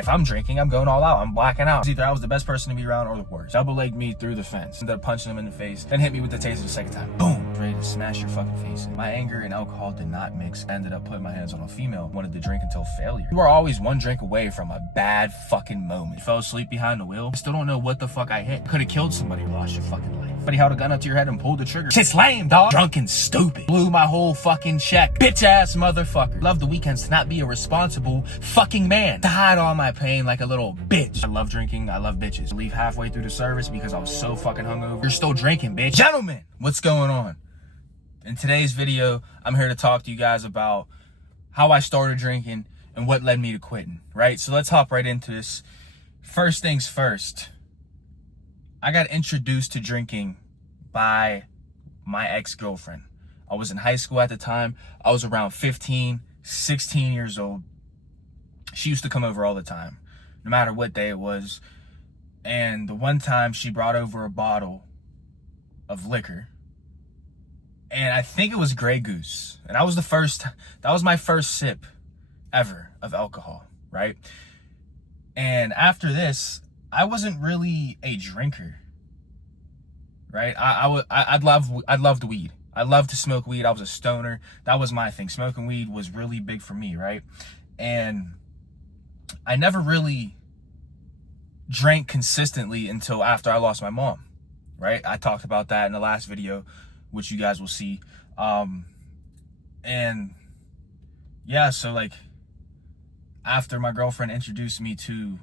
If I'm drinking, I'm going all out. I'm blacking out. Either I was the best person to be around or the worst. Double-legged me through the fence. Ended up punching him in the face. Then hit me with the taser the second time. Boom. Ready to smash your fucking face in. My anger and alcohol did not mix. I ended up putting my hands on a female. Wanted to drink until failure. You are always one drink away from a bad fucking moment. Fell asleep behind the wheel. I still don't know what the fuck I hit. Could have killed somebody or lost your fucking life. Somebody held a gun up to your head and pulled the trigger. Shit's lame, dog. Drunk and stupid. Blew my whole fucking check. Bitch ass motherfucker. Love the weekends to not be a responsible fucking man. To hide all my pain like a little bitch. I love drinking. I love bitches. Leave halfway through the service because I was so fucking hungover. You're still drinking, bitch. Gentlemen, what's going on? In today's video, I'm here to talk to you guys about how I started drinking and what led me to quitting, right? So let's hop right into this. First things first. I got introduced to drinking by my ex-girlfriend. I was in high school at the time. I was around 15, 16 years old. She used to come over all the time, no matter what day it was. And the one time she brought over a bottle of liquor. And I think it was Grey Goose. And that was my first sip ever of alcohol, right? And after this, I wasn't really a drinker, right? I loved weed. I loved to smoke weed. I was a stoner. That was my thing. Smoking weed was really big for me, right? And I never really drank consistently until after I lost my mom, right? I talked about that in the last video, which you guys will see. And yeah, so like after my girlfriend introduced me to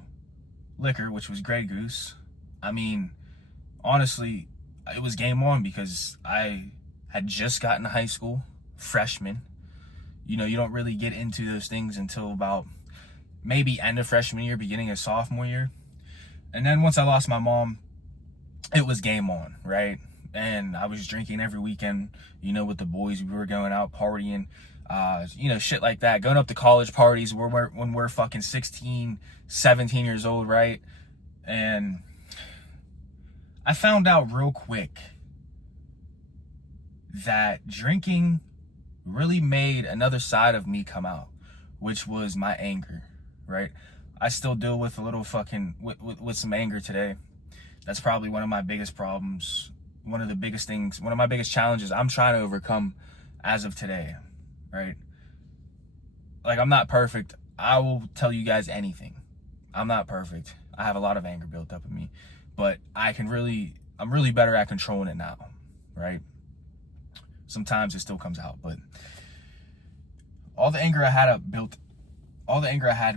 liquor, which was Grey Goose, I mean, honestly, it was game on because I had just gotten to high school, freshman. You know, you don't really get into those things until about maybe end of freshman year, beginning of sophomore year. And then once I lost my mom, it was game on, right? And I was drinking every weekend, you know, with the boys. We were going out partying, you know, shit like that. Going up to college parties when we're fucking 16, 17 years old, right? And I found out real quick that drinking really made another side of me come out, which was my anger, right? I still deal with a little fucking, with some anger today. That's probably one of my biggest problems. One of the biggest things, one of my biggest challenges I'm trying to overcome as of today, right? Like, I'm not perfect. I will tell you guys anything. I'm not perfect. I have a lot of anger built up in me, but I'm really better at controlling it now, right? Sometimes it still comes out, but all the anger I had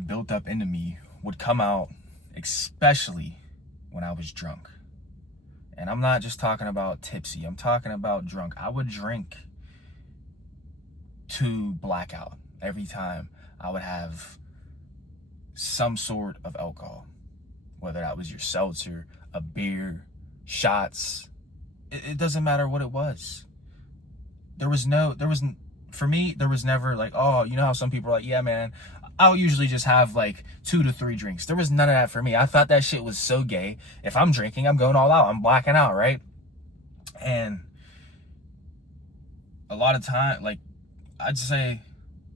built up into me would come out, especially when I was drunk. And I'm not just talking about tipsy. I'm talking about drunk. I would drink to blackout every time I would have some sort of alcohol, whether that was your seltzer, a beer, shots. It doesn't matter what it was. For me, there was never like, oh, you know how some people are like, yeah, man, I'll usually just have like 2 to 3 drinks. There was none of that for me. I thought that shit was so gay. If I'm drinking, I'm going all out. I'm blacking out, right? And a lot of time, like, I'd say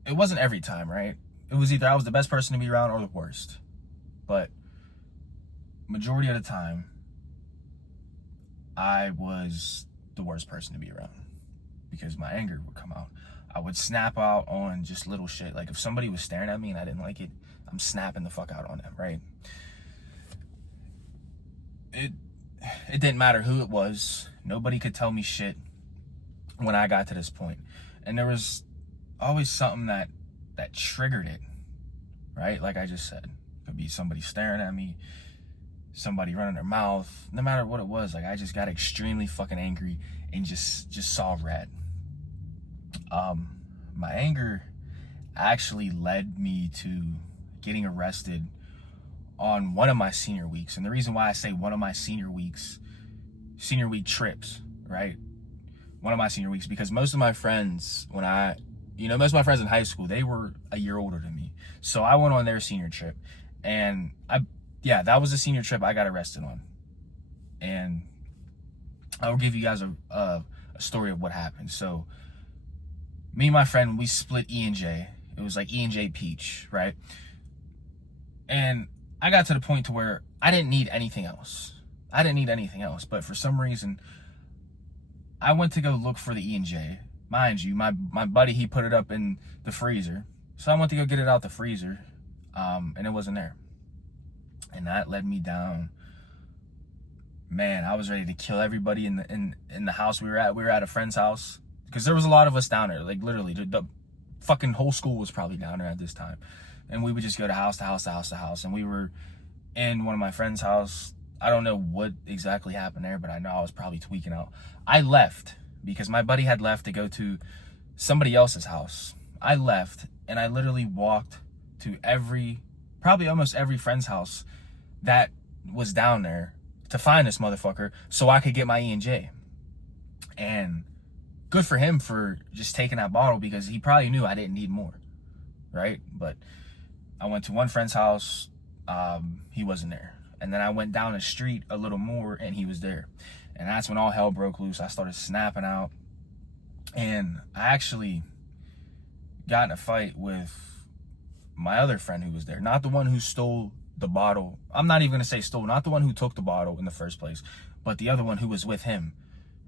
it wasn't every time, right? It was either I was the best person to be around or the worst. But majority of the time, I was the worst person to be around because my anger would come out. I would snap out on just little shit. Like if somebody was staring at me and I didn't like it, I'm snapping the fuck out on them, right? It didn't matter who it was. Nobody could tell me shit when I got to this point. And there was always something that triggered it, right? Like I just said, it could be somebody staring at me, somebody running their mouth, no matter what it was. Like I just got extremely fucking angry and just saw red. My anger actually led me to getting arrested on one of my senior weeks. And the reason why I say one of my senior week trips, right? One of my senior weeks, because most of my friends, most of my friends in high school, they were a year older than me. So I went on their senior trip and that was the senior trip I got arrested on. And I'll give you guys a story of what happened. So me and my friend, we split E&J. It was like E&J Peach, right? And I got to the point to where I didn't need anything else. But for some reason, I went to go look for the E&J. Mind you, my buddy, he put it up in the freezer. So I went to go get it out the freezer, and it wasn't there. And that led me down. Man, I was ready to kill everybody in the house we were at. We were at a friend's house because there was a lot of us down there. Like literally, the fucking whole school was probably down there at this time. And we would just go to house to house to house to house. And we were in one of my friend's house. I don't know what exactly happened there, but I know I was probably tweaking out. I left because my buddy had left to go to somebody else's house. I left and I literally walked to probably almost every friend's house that was down there to find this motherfucker so I could get my E&J. And good for him for just taking that bottle because he probably knew I didn't need more, right? But I went to one friend's house, he wasn't there. And then I went down the street a little more and he was there. And that's when all hell broke loose. I started snapping out. And I actually got in a fight with my other friend who was there. Not the one who stole the bottle. I'm not even going to say stole. Not the one who took the bottle in the first place. But the other one who was with him,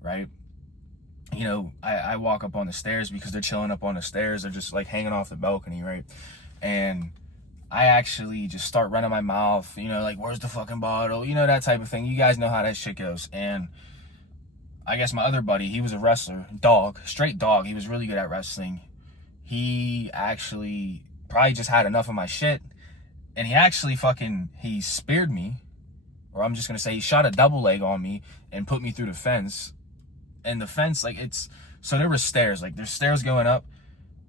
right? You know, I walk up on the stairs because they're chilling up on the stairs. They're just like hanging off the balcony, right? And I actually just start running my mouth, you know, like, where's the fucking bottle? You know, that type of thing. You guys know how that shit goes. And I guess my other buddy, he was a wrestler, straight dog. He was really good at wrestling. He actually probably just had enough of my shit. And he actually he speared me. Or I'm just going to say he shot a double leg on me and put me through the fence. And the fence, like so there were stairs. Like there's stairs going up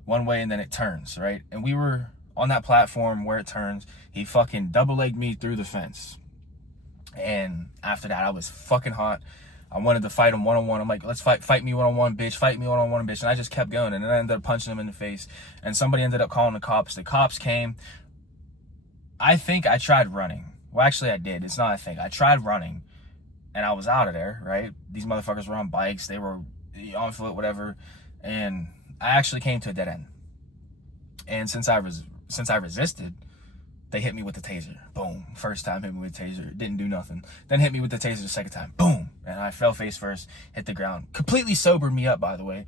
one way and then it turns, right? And we were on that platform where it turns. He fucking double-legged me through the fence. And after that, I was fucking hot. I wanted to fight him one-on-one. I'm like, let's fight me one-on-one, bitch. Fight me one-on-one, bitch. And I just kept going. And then I ended up punching him in the face. And somebody ended up calling the cops. The cops came. I think I tried running. Well, actually, I did. It's not a thing. I tried running. And I was out of there, right? These motherfuckers were on bikes. They were on foot, whatever. And I actually came to a dead end. And since I resisted, they hit me with the taser. Boom. First time hit me with the taser. Didn't do nothing. Then hit me with the taser the second time. Boom. And I fell face first, hit the ground. Completely sobered me up, by the way.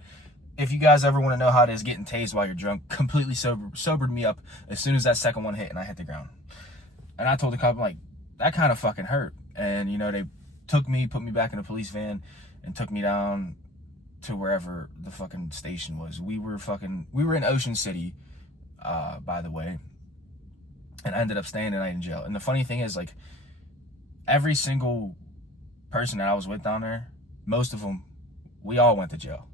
If you guys ever want to know how it is getting tased while you're drunk, completely sobered me up as soon as that second one hit and I hit the ground. And I told the cop, I'm like, that kind of fucking hurt. And, you know, they took me, put me back in a police van and took me down to wherever the fucking station was. We were in Ocean City, by the way, and I ended up staying the night in jail. And the funny thing is, like, every single person that I was with down there, most of them, we all went to jail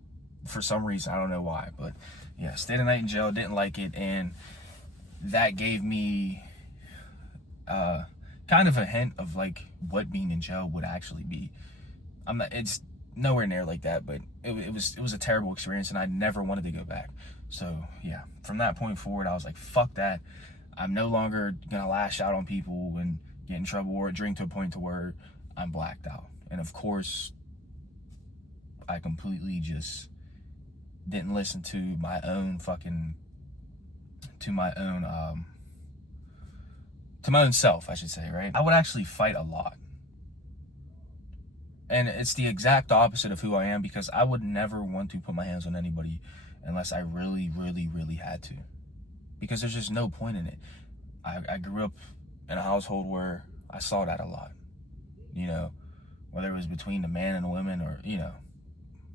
for some reason. I don't know why, but yeah, stayed the night in jail, didn't like it, and that gave me kind of a hint of like what being in jail would actually be. It's nowhere near like that, but it was a terrible experience, and I never wanted to go back. So yeah, from that point forward, I was like, fuck that. I'm no longer gonna lash out on people and get in trouble or drink to a point to where I'm blacked out. And of course, I completely just didn't listen to my own self, I should say, right? I would actually fight a lot. And it's the exact opposite of who I am, because I would never want to put my hands on anybody unless I really, really, really had to. Because there's just no point in it. I grew up in a household where I saw that a lot. You know, whether it was between the man and the women or, you know,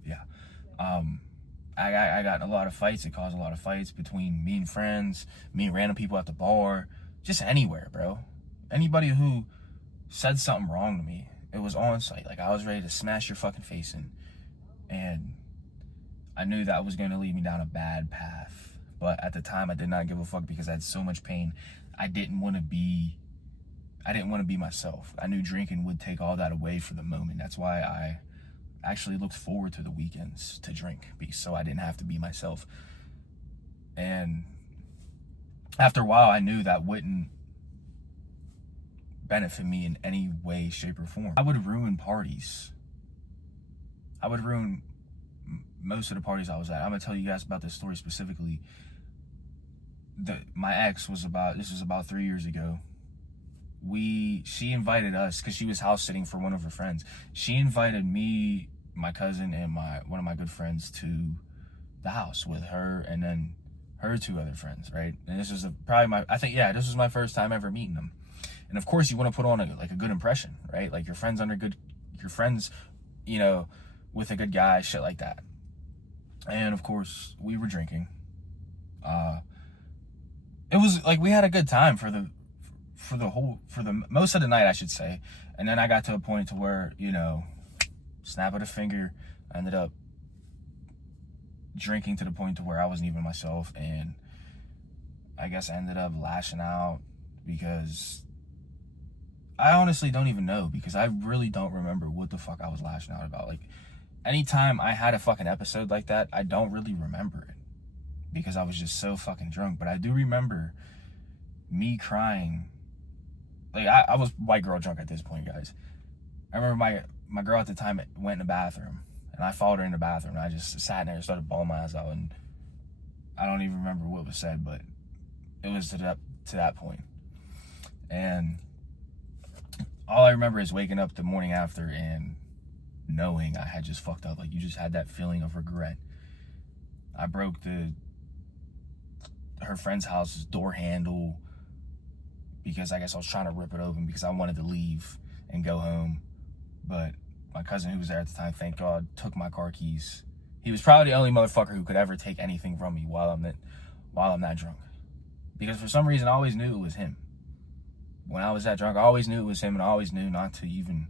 yeah. I got in a lot of fights. It caused a lot of fights between me and friends, me and random people at the bar, just anywhere, bro. Anybody who said something wrong to me, it was on site. Like, I was ready to smash your fucking face in. And I knew that was going to lead me down a bad path. But at the time, I did not give a fuck because I had so much pain. I didn't want to be myself. I knew drinking would take all that away for the moment. That's why I actually looked forward to the weekends to drink, so I didn't have to be myself. And after a while, I knew that wouldn't benefit me in any way, shape, or form. I would ruin parties. I would ruin most of the parties I was at. I'm gonna tell you guys about this story specifically. My ex this was about 3 years ago. she invited us, because she was house sitting for one of her friends. She invited me, my cousin, and one of my good friends to the house with her, and then her two other friends, right? And this was this was my first time ever meeting them. And of course, you want to put on a good impression, right? Like your friends, you know, with a good guy, shit like that. And of course, we were drinking. It was like we had a good time for the most of the night, I should say. And then I got to a point to where, you know, snap of the finger, I ended up drinking to the point to where I wasn't even myself, and I guess I ended up lashing out, because I honestly don't even know, because I really don't remember what the fuck I was lashing out about. Like, anytime I had a fucking episode like that, I don't really remember it, because I was just so fucking drunk. But I do remember me crying. Like, I was white girl drunk at this point, guys. I remember my girl at the time went in the bathroom, and I followed her in the bathroom, and I just sat there and started bawling my eyes out, and I don't even remember what was said, but it was to that point. And all I remember is waking up the morning after and knowing I had just fucked up. Like, you just had that feeling of regret. I broke her friend's house's door handle, because I guess I was trying to rip it open because I wanted to leave and go home. But my cousin, who was there at the time, thank God, took my car keys. He was probably the only motherfucker who could ever take anything from me while I'm that drunk. Because for some reason, I always knew it was him. When I was that drunk, I always knew it was him, and I always knew not to even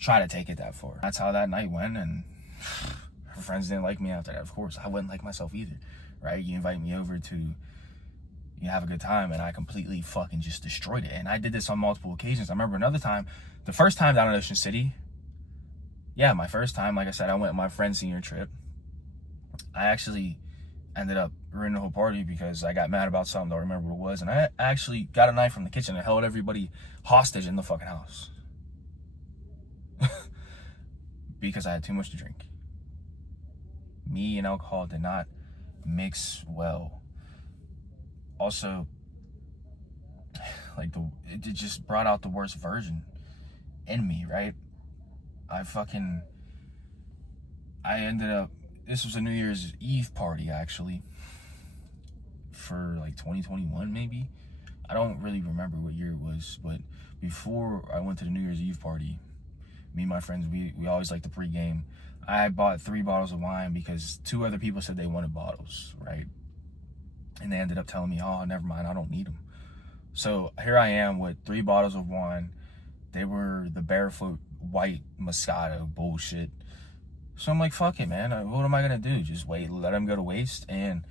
try to take it that far. That's how that night went, and her friends didn't like me after that. Of course, I wouldn't like myself either, right? You invite me over to have a good time, and I completely fucking just destroyed it. And I did this on multiple occasions. I remember another time, the first time down in Ocean City, my first time, like I said, I went on my friend's senior trip. I actually ended up ruining the whole party because I got mad about something, don't remember what it was, and I actually got a knife from the kitchen and held everybody hostage in the fucking house. Because I had too much to drink. Me and alcohol did not mix well. Also, like, it just brought out the worst version in me, right? This was a New Year's Eve party, actually, for like 2021 maybe. I don't really remember what year it was, but before I went to the New Year's Eve party, me and my friends, we always like to pregame. I bought 3 bottles of wine because 2 other people said they wanted bottles, right? And they ended up telling me, oh, never mind, I don't need them. So here I am with 3 bottles of wine. They were the Barefoot White Moscato bullshit. So I'm like, fuck it, man. What am I going to do? Just wait, let them go to waste? And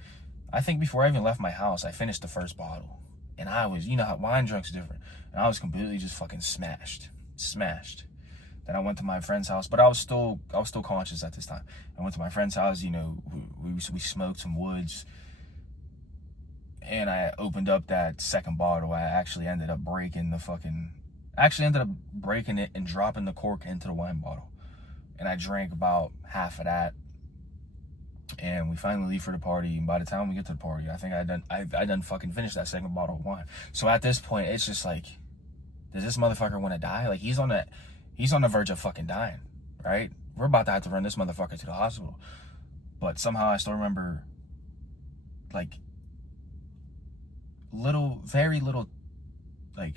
I think before I even left my house, I finished the first bottle. And I was, you know how wine drunk's different. And I was completely just fucking smashed. Then I went to my friend's house, but I was still conscious at this time. I went to my friend's house, you know, we smoked some woods. And I opened up that second bottle. I actually ended up breaking it and dropping the cork into the wine bottle. And I drank about half of that. And we finally leave for the party. And by the time we get to the party, I think I done fucking finished that second bottle of wine. So at this point, it's just like, does this motherfucker want to die? Like, he's on the verge of fucking dying, right? We're about to have to run this motherfucker to the hospital. But somehow I still remember, like, very little, like,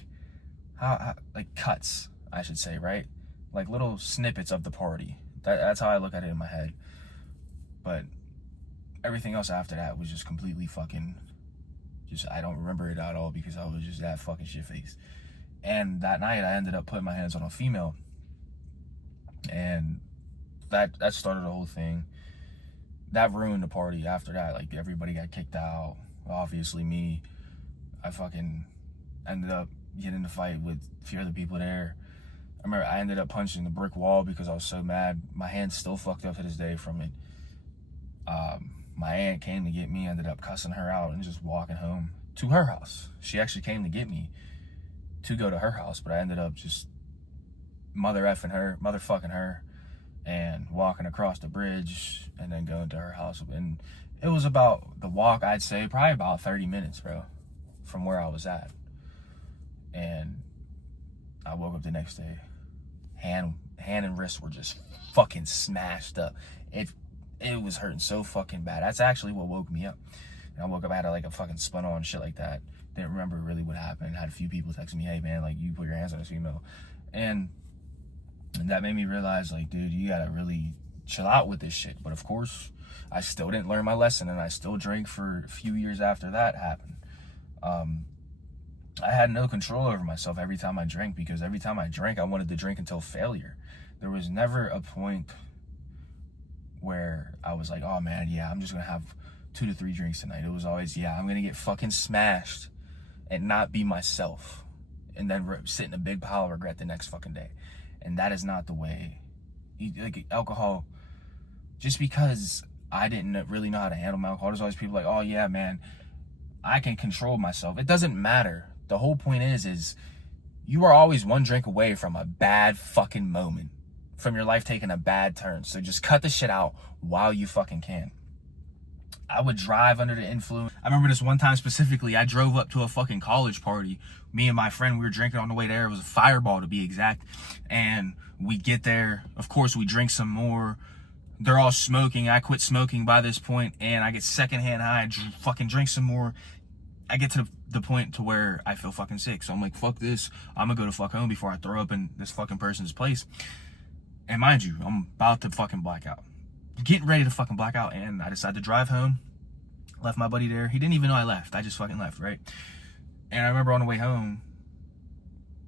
like cuts, I should say, right? Like little snippets of the party. That's how I look at it in my head. But everything else after that was just completely fucking, I don't remember it at all because I was just that fucking shit-faced. And that night I ended up putting my hands on a female. And that started the whole thing. That ruined the party after that. Like, everybody got kicked out. Obviously me. I fucking ended up getting in a fight with a few other people there. I remember I ended up punching the brick wall because I was so mad. My hand's still fucked up to this day from it. My aunt came to get me, ended up cussing her out and just walking home to her house. She actually came to get me to go to her house, but I ended up just motherfucking her and walking across the bridge and then going to her house. And it was about the walk, I'd say, probably about 30 minutes, bro, from where I was at. And I woke up the next day, hand and wrist were just fucking smashed up. It was hurting so fucking bad. That's actually what woke me up. And I woke up, I had like a fucking splinter on and shit like that. Didn't remember really what happened. Had a few people text me, hey man, like you put your hands on this female. And that made me realize, like, dude, you gotta really chill out with this shit. But of course, I still didn't learn my lesson, and I still drank for a few years after that happened. I had no control over myself every time I drank, because every time I drank, I wanted to drink until failure. There was never a point where I was like, oh man, yeah, I'm just gonna have 2 to 3 drinks tonight. It was always, yeah, I'm gonna get fucking smashed and not be myself, and then sit in a big pile of regret the next fucking day. And that is not the way. Like, alcohol, just because I didn't really know how to handle my alcohol, there's always people like, oh yeah, man, I can control myself. It doesn't matter. The whole point is you are always one drink away from a bad fucking moment, from your life taking a bad turn. So just cut the shit out while you fucking can. I would drive under the influence. I remember this one time specifically, I drove up to a fucking college party. Me and my friend, we were drinking on the way there. It was a Fireball, to be exact. And we get there. Of course, we drink some more. They're all smoking. I quit smoking by this point, and I get secondhand high, fucking drink some more. I get to the point to where I feel fucking sick. So I'm like, fuck this. I'm gonna go to fuck home before I throw up in this fucking person's place. And mind you, I'm about to fucking black out. Getting ready to fucking black out, and I decided to drive home. Left my buddy there. He didn't even know I left. I just fucking left, right? And I remember on the way home,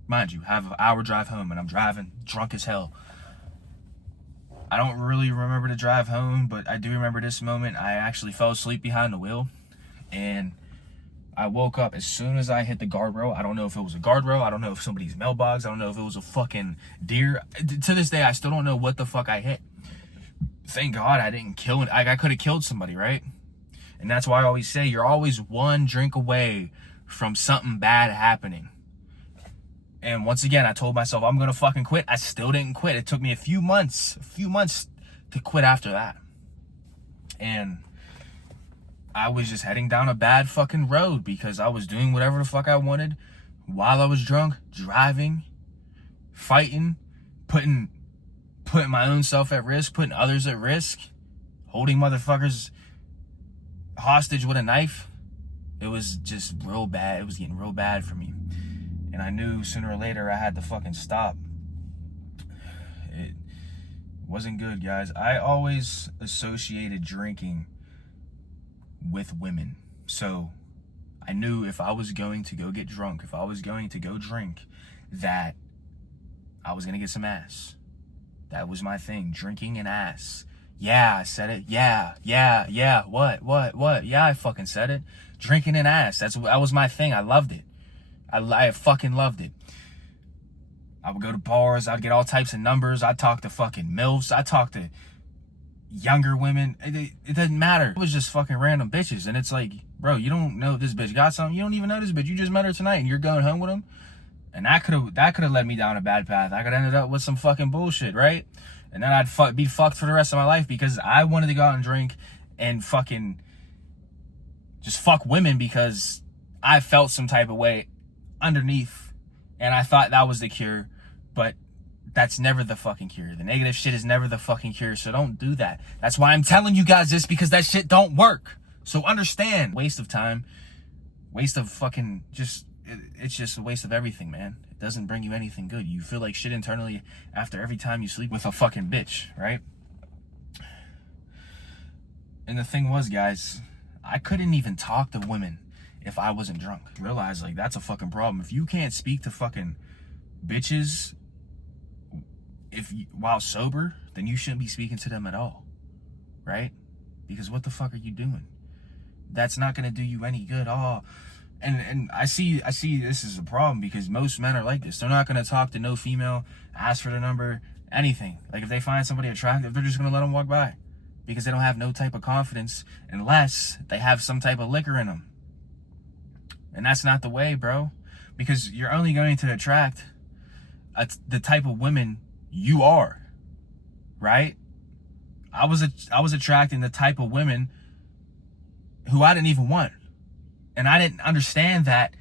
mind you, I have an hour drive home, and I'm driving drunk as hell. I don't really remember the drive home, but I do remember this moment. I actually fell asleep behind the wheel, and I woke up as soon as I hit the guardrail. I don't know if it was a guardrail. I don't know if somebody's mailbox. I don't know if it was a fucking deer. To this day, I still don't know what the fuck I hit. Thank God I didn't kill it. I could have killed somebody, right? And that's why I always say you're always one drink away from something bad happening. And once again, I told myself I'm going to fucking quit. I still didn't quit. It took me a few months to quit after that. And I was just heading down a bad fucking road because I was doing whatever the fuck I wanted while I was drunk, driving, fighting, putting my own self at risk, putting others at risk, holding motherfuckers hostage with a knife. It was just real bad. It was getting real bad for me. And I knew sooner or later I had to fucking stop. It wasn't good, guys. I always associated drinking with women. So I knew if I was going to go get drunk, if I was going to go drink, that I was going to get some ass. That was my thing, drinking and ass. Yeah, I said it. Yeah. What? Yeah, I fucking said it. Drinking and ass. That was my thing. I loved it. I fucking loved it. I would go to bars. I'd get all types of numbers. I'd talk to fucking MILFs. I'd talk to younger women. It doesn't matter. It was just fucking random bitches. And it's like, bro, you don't know if this bitch got something. You don't even know this bitch. You just met her tonight and you're going home with him. And that could have led me down a bad path. I could have ended up with some fucking bullshit, right? And then I'd be fucked for the rest of my life because I wanted to go out and drink and fucking just fuck women because I felt some type of way underneath. And I thought that was the cure. But that's never the fucking cure. The negative shit is never the fucking cure. So don't do that. That's why I'm telling you guys this, because that shit don't work. So understand. Waste of time. Waste of fucking it's just a waste of everything, man. It doesn't bring you anything good. You feel like shit internally after every time you sleep with a fucking bitch, right? And the thing was, guys, I couldn't even talk to women if I wasn't drunk. Realize, like, that's a fucking problem. If you can't speak to fucking bitches while sober, then you shouldn't be speaking to them at all, right? Because what the fuck are you doing? That's not gonna do you any good. And I see this is a problem because most men are like this. They're not going to talk to no female, ask for their number, anything. Like, if they find somebody attractive, they're just going to let them walk by because they don't have no type of confidence unless they have some type of liquor in them. And that's not the way, bro, because you're only going to attract the type of women you are, right? I was attracting the type of women who I didn't even want. And I didn't understand that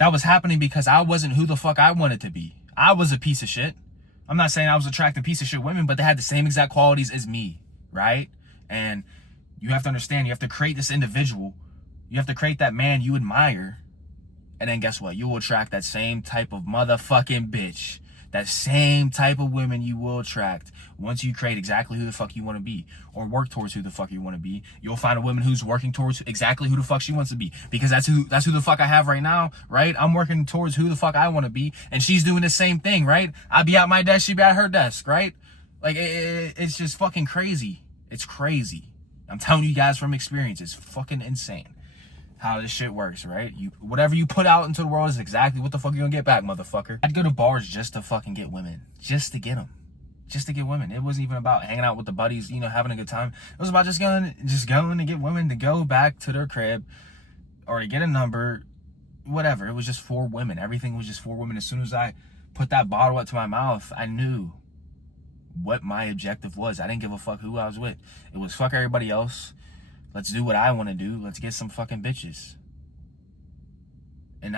That was happening because I wasn't who the fuck I wanted to be. I was a piece of shit. I'm not saying I was attracting piece of shit women, but they had the same exact qualities as me, right? And you have to understand, you have to create this individual. You have to create that man you admire. And then guess what? You will attract that same type of motherfucking bitch. That same type of women you will attract once you create exactly who the fuck you want to be, or work towards who the fuck you want to be. You'll find a woman who's working towards exactly who the fuck she wants to be, because that's who the fuck I have right now, right? I'm working towards who the fuck I want to be, and she's doing the same thing, right? I be at my desk, she be at her desk, right? Like it's just fucking crazy. It's crazy. I'm telling you guys from experience, it's fucking insane how this shit works, right? Whatever you put out into the world is exactly what the fuck you're gonna get back, motherfucker. I'd go to bars just to fucking get women. Just to get them. Just to get women. It wasn't even about hanging out with the buddies, you know, having a good time. It was about just going to get women to go back to their crib or to get a number, whatever. It was just for women. Everything was just for women. As soon as I put that bottle up to my mouth, I knew what my objective was. I didn't give a fuck who I was with. It was fuck everybody else. Let's do what I want to do. Let's get some fucking bitches. And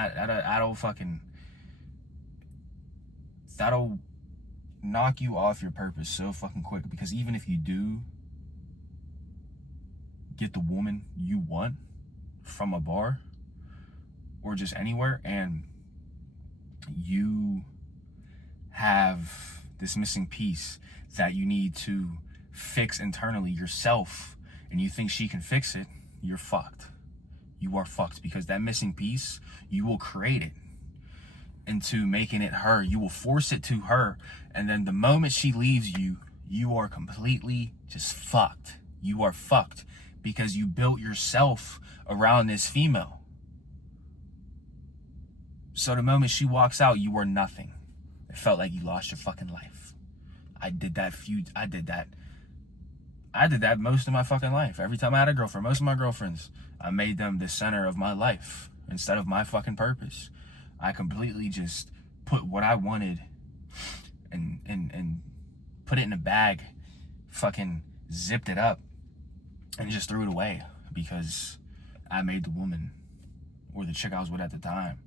that'll knock you off your purpose so fucking quick. Because even if you do get the woman you want from a bar or just anywhere, and you have this missing piece that you need to fix internally yourself, and you think she can fix it, you're fucked. You are fucked, because that missing piece, you will create it into making it her. You will force it to her, and then the moment she leaves you, you are completely just fucked. You are fucked because you built yourself around this female. So the moment she walks out, you are nothing. It felt like you lost your fucking life. I did that most of my fucking life. Every time I had a girlfriend, most of my girlfriends, I made them the center of my life instead of my fucking purpose. I completely just put what I wanted and put it in a bag, fucking zipped it up, and just threw it away because I made the woman, or the chick I was with at the time,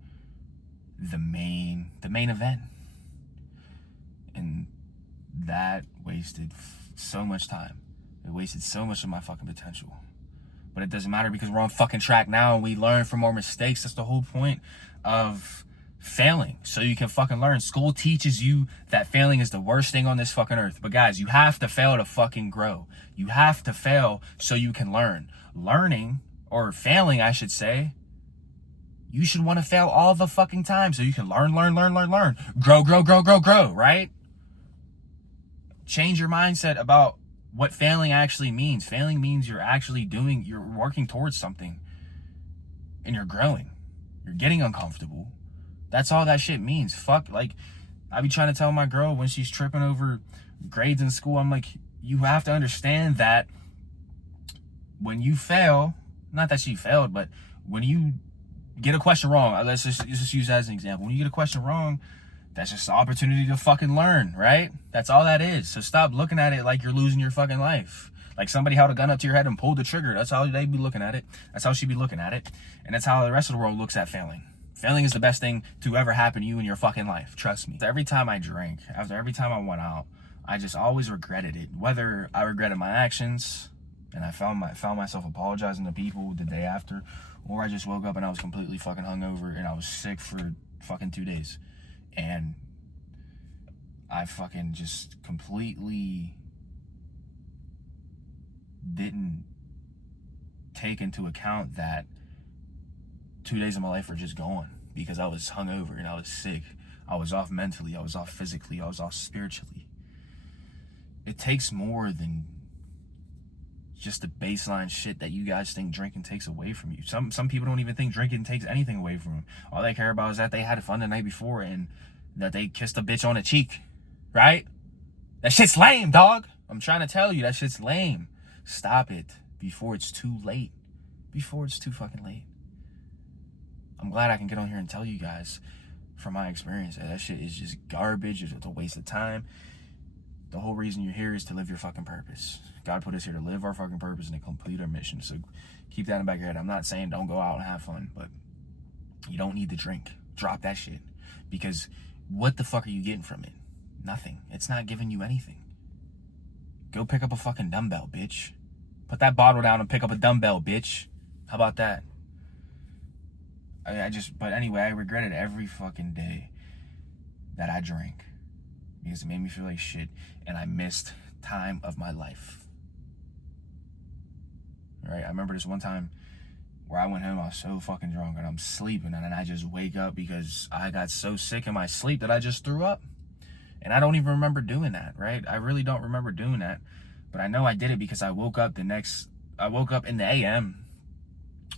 the main event. And that wasted so much time. It wasted so much of my fucking potential. But it doesn't matter, because we're on fucking track now and we learn from our mistakes. That's the whole point of failing, so you can fucking learn. School teaches you that failing is the worst thing on this fucking earth. But guys, you have to fail to fucking grow. You have to fail so you can learn. Learning, or failing, I should say, you should want to fail all the fucking time so you can learn. Grow, right? Change your mindset about what failing actually means. Failing means you're working towards something and you're growing. You're getting uncomfortable. That's all that shit means. Fuck, like, I be trying to tell my girl when she's tripping over grades in school, I'm like, you have to understand that when you fail, not that she failed, but when you get a question wrong, let's just use that as an example. When you get a question wrong, that's just an opportunity to fucking learn, right? That's all that is. So stop looking at it like you're losing your fucking life. Like somebody held a gun up to your head and pulled the trigger. That's how they be looking at it. That's how she be looking at it. And that's how the rest of the world looks at failing. Failing is the best thing to ever happen to you in your fucking life. Trust me. Every time I drank, after every time I went out, I just always regretted it. Whether I regretted my actions and I found myself apologizing to people the day after, or I just woke up and I was completely fucking hungover and I was sick for fucking 2 days. And I fucking just completely didn't take into account that 2 days of my life were just gone because I was hungover and I was sick. I was off mentally, I was off physically, I was off spiritually. It takes more than just the baseline shit that you guys think drinking takes away from you. Some people don't even think drinking takes anything away from them. All they care about is that they had fun the night before and that they kissed a bitch on the cheek, right? That shit's lame, dog. I'm trying to tell you, that shit's lame. Stop it before it's too late. Before it's too fucking late. I'm glad I can get on here and tell you guys from my experience that shit is just garbage. It's a waste of time. The whole reason you're here is to live your fucking purpose. God put us here to live our fucking purpose and to complete our mission. So keep that in the back of your head. I'm not saying don't go out and have fun, but you don't need to drink. drop that shit. Because what the fuck are you getting from it? Nothing. It's not giving you anything. Go pick up a fucking dumbbell, bitch. Put that bottle down and pick up a dumbbell, bitch. How about that? But anyway, I regretted every fucking day that I drank because it made me feel like shit and I missed time of my life. Right? I remember this one time where I went home, I was so fucking drunk and I'm sleeping and then I just wake up because I got so sick in my sleep that I just threw up. And I don't even remember doing that, right? I really don't remember doing that. But I know I did it because I woke up in the AM,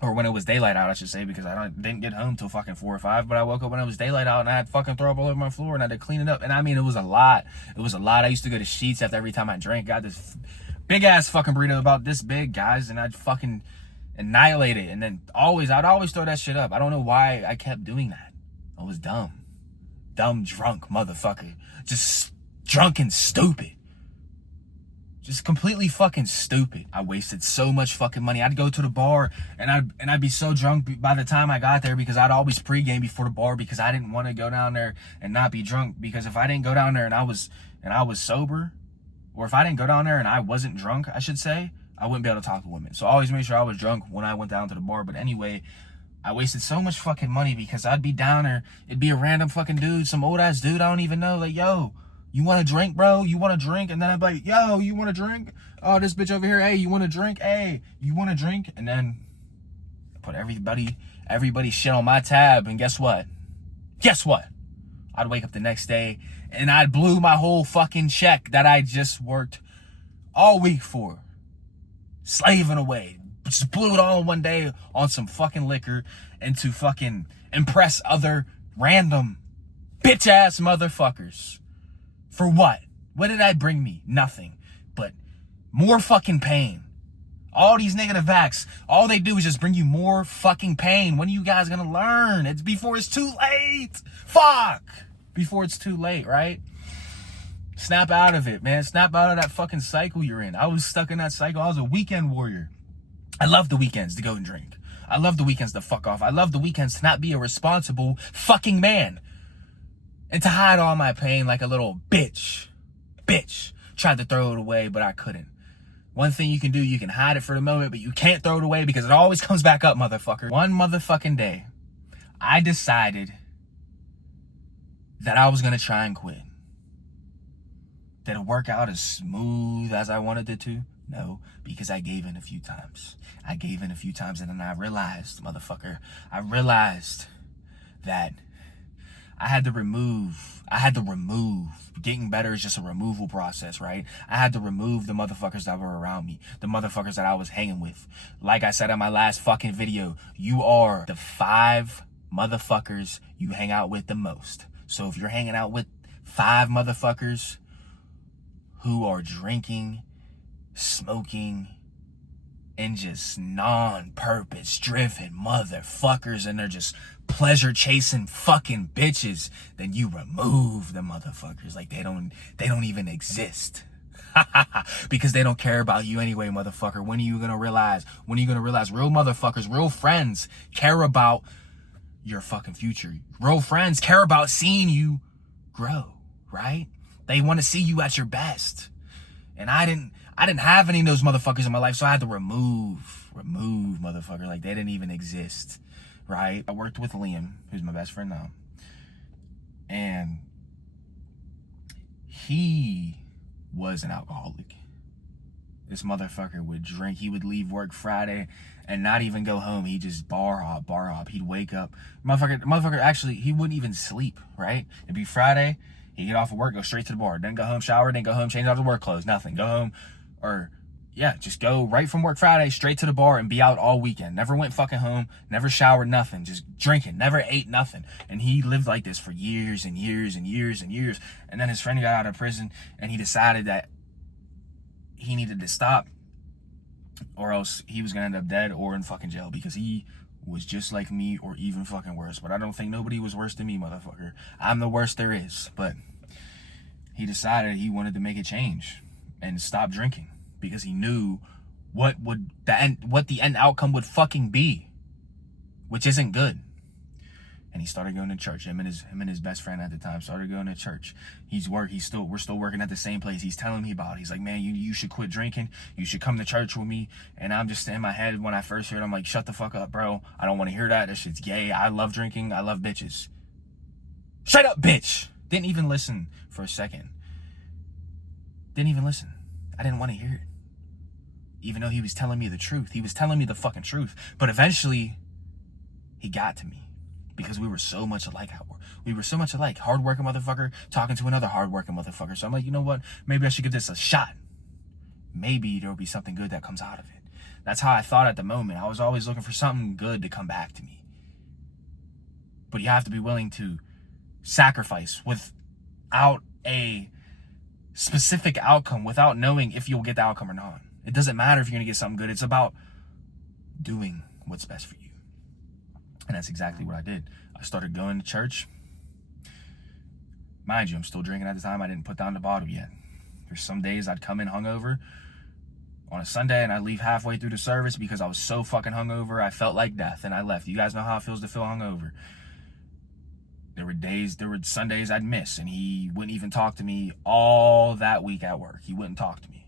or when it was daylight out, I should say, because I didn't get home till fucking 4 or 5, but I woke up when it was daylight out and I had fucking throw up all over my floor and I had to clean it up. And I mean, it was a lot. I used to go to Sheetz after every time I drank. Got this big ass fucking burrito about this big, guys, and I'd fucking annihilate it. And then I'd always throw that shit up. I don't know why I kept doing that. I was dumb. Dumb, drunk motherfucker. Just drunk and stupid. Just completely fucking stupid. I wasted so much fucking money. I'd go to the bar and I'd be so drunk by the time I got there because I'd always pregame before the bar because I didn't want to go down there and not be drunk. Because if I didn't go down there and I was sober, or if I didn't go down there and I wasn't drunk, I should say, I wouldn't be able to talk to women. So I always made sure I was drunk when I went down to the bar. But anyway, I wasted so much fucking money because I'd be down there. It'd be a random fucking dude, some old ass dude I don't even know. Like, yo, you want to drink, bro? You want to drink? And then I'd be like, yo, you want to drink? Oh, this bitch over here. Hey, you want to drink? Hey, you want to drink? And then put everybody shit on my tab. And guess what? I'd wake up the next day and I'd blew my whole fucking check that I just worked all week for. Slaving away. Just blew it all in one day on some fucking liquor and to fucking impress other random bitch ass motherfuckers. For what? What did I bring me? Nothing. But more fucking pain. All these negative acts, all they do is just bring you more fucking pain. When are you guys gonna learn? It's before it's too late. Fuck. Before it's too late, right? Snap out of it, man. Snap out of that fucking cycle you're in. I was stuck in that cycle. I was a weekend warrior. I love the weekends to go and drink. I love the weekends to fuck off. I love the weekends to not be a responsible fucking man. And to hide all my pain like a little bitch. Tried to throw it away, but I couldn't. One thing you can do, you can hide it for the moment, but you can't throw it away because it always comes back up, motherfucker. One motherfucking day, I decided that I was gonna try and quit. Did it work out as smooth as I wanted it to? No, because I gave in a few times. And then I realized, motherfucker, that I had to remove. Getting better is just a removal process, right? I had to remove the motherfuckers that were around me, the motherfuckers that I was hanging with. Like I said in my last fucking video, you are the 5 motherfuckers you hang out with the most. So if you're hanging out with 5 motherfuckers who are drinking, smoking, and just non-purpose driven motherfuckers, and they're just pleasure chasing fucking bitches, then you remove the motherfuckers like they don't even exist. Because they don't care about you anyway, motherfucker. When are you gonna realize real motherfuckers, real friends care about your fucking future? Real friends care about seeing you grow, right? They want to see you at your best. And I didn't have any of those motherfuckers in my life, so I had to remove motherfucker like they didn't even exist, right? I worked with Liam, who's my best friend now, and he was an alcoholic. This motherfucker would drink. He would leave work Friday and not even go home. He'd just bar hop. He'd wake up. Motherfucker actually, he wouldn't even sleep, right? It'd be Friday. He'd get off of work, go straight to the bar. Then go home, shower, then go home, change out the work clothes. Nothing. Go home. Just go right from work Friday, straight to the bar and be out all weekend. Never went fucking home, never showered, nothing. Just drinking, never ate nothing. And he lived like this for years and years and years and years. And then his friend got out of prison and he decided that he needed to stop or else he was gonna end up dead or in fucking jail because he was just like me or even fucking worse. But I don't think nobody was worse than me, motherfucker. I'm the worst there is. But he decided he wanted to make a change and stop drinking because he knew what the end outcome would fucking be, which isn't good. And he started going to church. Him and his best friend at the time started going to church. We're still working at the same place. He's telling me about it. He's like, man, you should quit drinking. You should come to church with me. And I'm just in my head when I first heard it, I'm like, shut the fuck up, bro. I don't want to hear that. That shit's gay. I love drinking. I love bitches. Shut up, bitch. Didn't even listen for a second. Didn't even listen. I didn't want to hear it. Even though he was telling me the truth. He was telling me the fucking truth. But eventually, he got to me. Because we were so much alike. We were so much alike. Hardworking motherfucker talking to another hardworking motherfucker. So I'm like, you know what? Maybe I should give this a shot. Maybe there'll be something good that comes out of it. That's how I thought at the moment. I was always looking for something good to come back to me. But you have to be willing to sacrifice without a specific outcome, without knowing if you'll get the outcome or not. It doesn't matter if you're going to get something good. It's about doing what's best for you. And that's exactly what I did. I started going to church. Mind you, I'm still drinking at the time. I didn't put down the bottle yet. There's some days I'd come in hungover on a Sunday and I'd leave halfway through the service because I was so fucking hungover. I felt like death and I left. You guys know how it feels to feel hungover. There were Sundays I'd miss and he wouldn't even talk to me all that week at work. He wouldn't talk to me.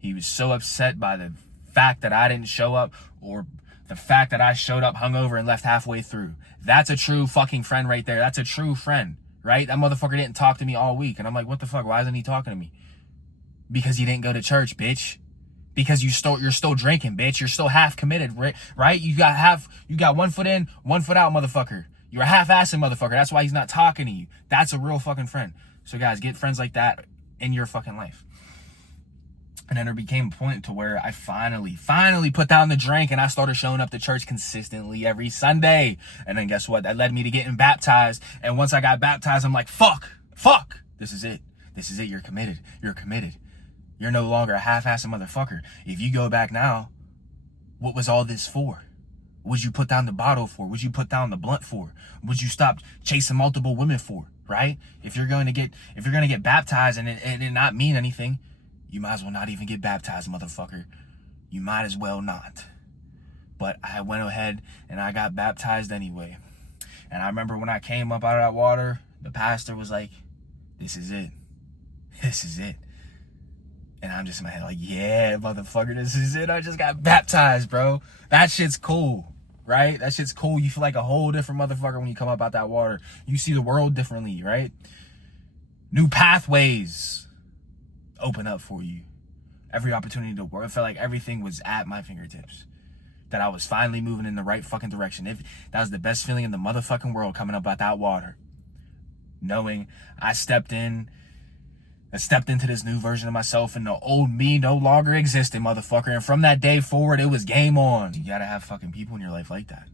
He was so upset by the fact that I didn't show up, or the fact that I showed up hungover and left halfway through. That's a true fucking friend right there. That's a true friend, right? That motherfucker didn't talk to me all week. And I'm like, what the fuck? Why isn't he talking to me? Because he didn't go to church, bitch. Because you're still drinking, bitch. You're still half committed, right? You got 1 foot in, 1 foot out, motherfucker. You're a half-assing motherfucker. That's why he's not talking to you. That's a real fucking friend. So guys, get friends like that in your fucking life. And then there became a point to where I finally put down the drink and I started showing up to church consistently every Sunday. And then guess what? That led me to getting baptized. And once I got baptized, I'm like, fuck. This is it. You're committed. You're no longer a half-assed motherfucker. If you go back now, what was all this for? What'd you put down the bottle for? What'd you put down the blunt for? What'd you stop chasing multiple women for? Right? If you're going to get baptized and it not mean anything, you might as well not even get baptized, motherfucker. You might as well not. But I went ahead and I got baptized anyway. And I remember when I came up out of that water, the pastor was like, this is it. And I'm just in my head like, yeah, motherfucker, this is it. I just got baptized, bro. That shit's cool, right? That shit's cool. You feel like a whole different motherfucker when you come up out that water. You see the world differently, right? New pathways open up for you. Every opportunity to work. I felt like everything was at my fingertips. That I was finally moving in the right fucking direction. If that was the best feeling in the motherfucking world, coming up out that water. Knowing I stepped into this new version of myself and the old me no longer existed, motherfucker. And from that day forward, it was game on. You gotta have fucking people in your life like that.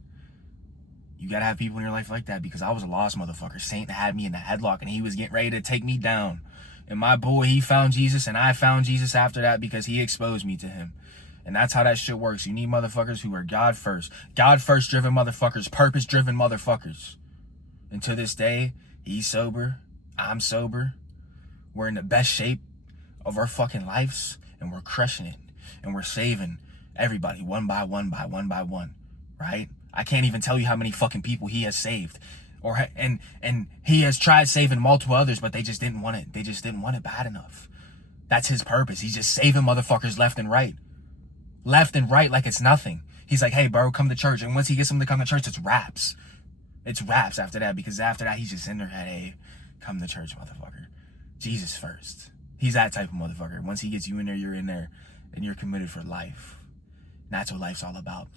You gotta have people in your life like that, because I was a lost motherfucker. Saint had me in the headlock and he was getting ready to take me down. And my boy, he found Jesus, and I found Jesus after that because he exposed me to him. And that's how that shit works. You need motherfuckers who are God first driven motherfuckers, purpose driven motherfuckers. And to this day, he's sober, I'm sober. We're in the best shape of our fucking lives, and we're crushing it. And we're saving everybody one by one, right? I can't even tell you how many fucking people he has saved. And he has tried saving multiple others, but they just didn't want it. They just didn't want it bad enough. That's his purpose. He's just saving motherfuckers left and right like it's nothing. He's like, hey, bro, come to church. And once he gets them to come to church, it's raps after that, because after that, he's just in their head, hey, come to church, motherfucker. Jesus first. He's that type of motherfucker. Once he gets you in there, you're in there, and you're committed for life. And that's what life's all about.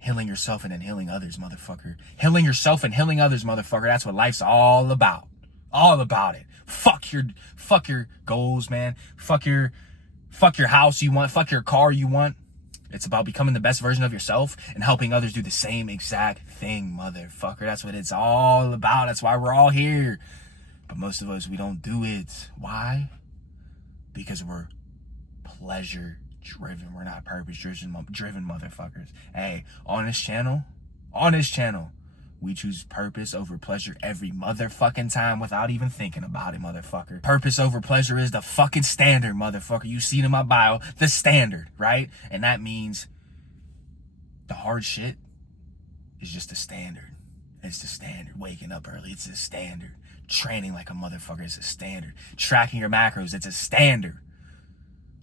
Healing yourself and then healing others, motherfucker. Healing yourself and healing others, motherfucker. That's what life's all about. All about it. Fuck your goals, man. Fuck your house you want. Fuck your car you want. It's about becoming the best version of yourself and helping others do the same exact thing, motherfucker. That's what it's all about. That's why we're all here. But most of us, we don't do it. Why? Because we're pleasure driven. We're not purpose driven motherfuckers. Hey, on this channel, we choose purpose over pleasure every motherfucking time without even thinking about it, motherfucker. Purpose over pleasure is the fucking standard, motherfucker. You see it in my bio, the standard, right? And that means the hard shit is just a standard. It's the standard. Waking up early, it's a standard. Training like a motherfucker, it's a standard. Tracking your macros, it's a standard.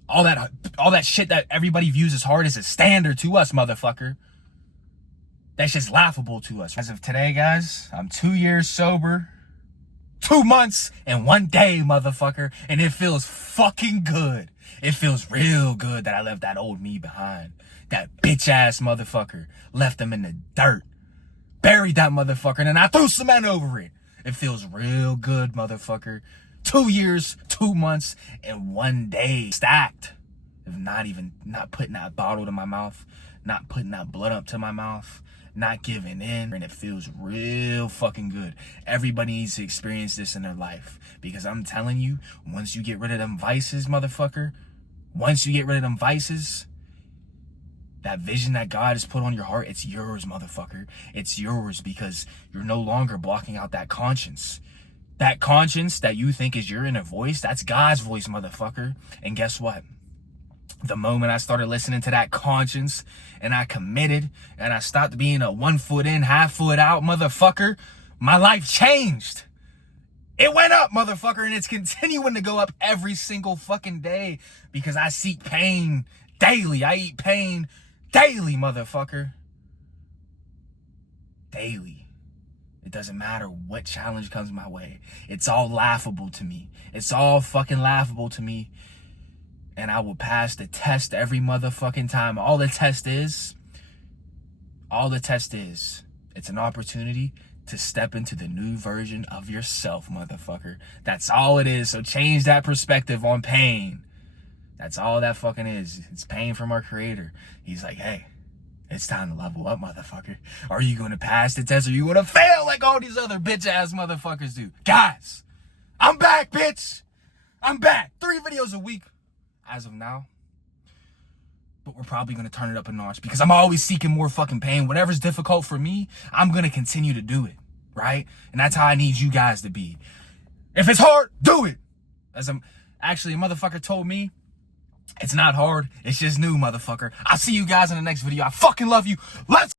All that shit that everybody views as hard is a standard to us, motherfucker. That's just laughable to us. As of today, guys, I'm 2 years sober. 2 months and 1 day, motherfucker. And it feels fucking good. It feels real good that I left that old me behind. That bitch ass motherfucker. Left him in the dirt. Buried that motherfucker and then I threw cement over it. It feels real good, motherfucker. 2 years, 2 months, and 1 day stacked. Of not putting that bottle to my mouth. Not putting that blood up to my mouth. Not giving in. And it feels real fucking good. Everybody needs to experience this in their life. Because I'm telling you, once you get rid of them vices, motherfucker. Once you get rid of them vices, that vision that God has put on your heart, it's yours, motherfucker. It's yours because you're no longer blocking out that conscience. That conscience that you think is your inner voice, that's God's voice, motherfucker. And guess what? The moment I started listening to that conscience and I committed and I stopped being a 1 foot in, half foot out motherfucker, my life changed. It went up, motherfucker, and it's continuing to go up every single fucking day because I seek pain daily. I eat pain daily, motherfucker. Daily. It doesn't matter what challenge comes my way. It's all laughable to me. It's all fucking laughable to me. And I will pass the test every motherfucking time. All the test is, it's an opportunity to step into the new version of yourself, motherfucker. That's all it is. So change that perspective on pain. That's all that fucking is. It's pain from our creator. He's like, hey, it's time to level up, motherfucker. Are you going to pass the test or are you going to fail like all these other bitch ass motherfuckers do? Guys, I'm back, bitch. I'm back. 3 videos a week as of now. But we're probably going to turn it up a notch because I'm always seeking more fucking pain. Whatever's difficult for me, I'm going to continue to do it, right? And that's how I need you guys to be. If it's hard, do it. Actually, a motherfucker told me, it's not hard. It's just new, motherfucker. I'll see you guys in the next video. I fucking love you. Let's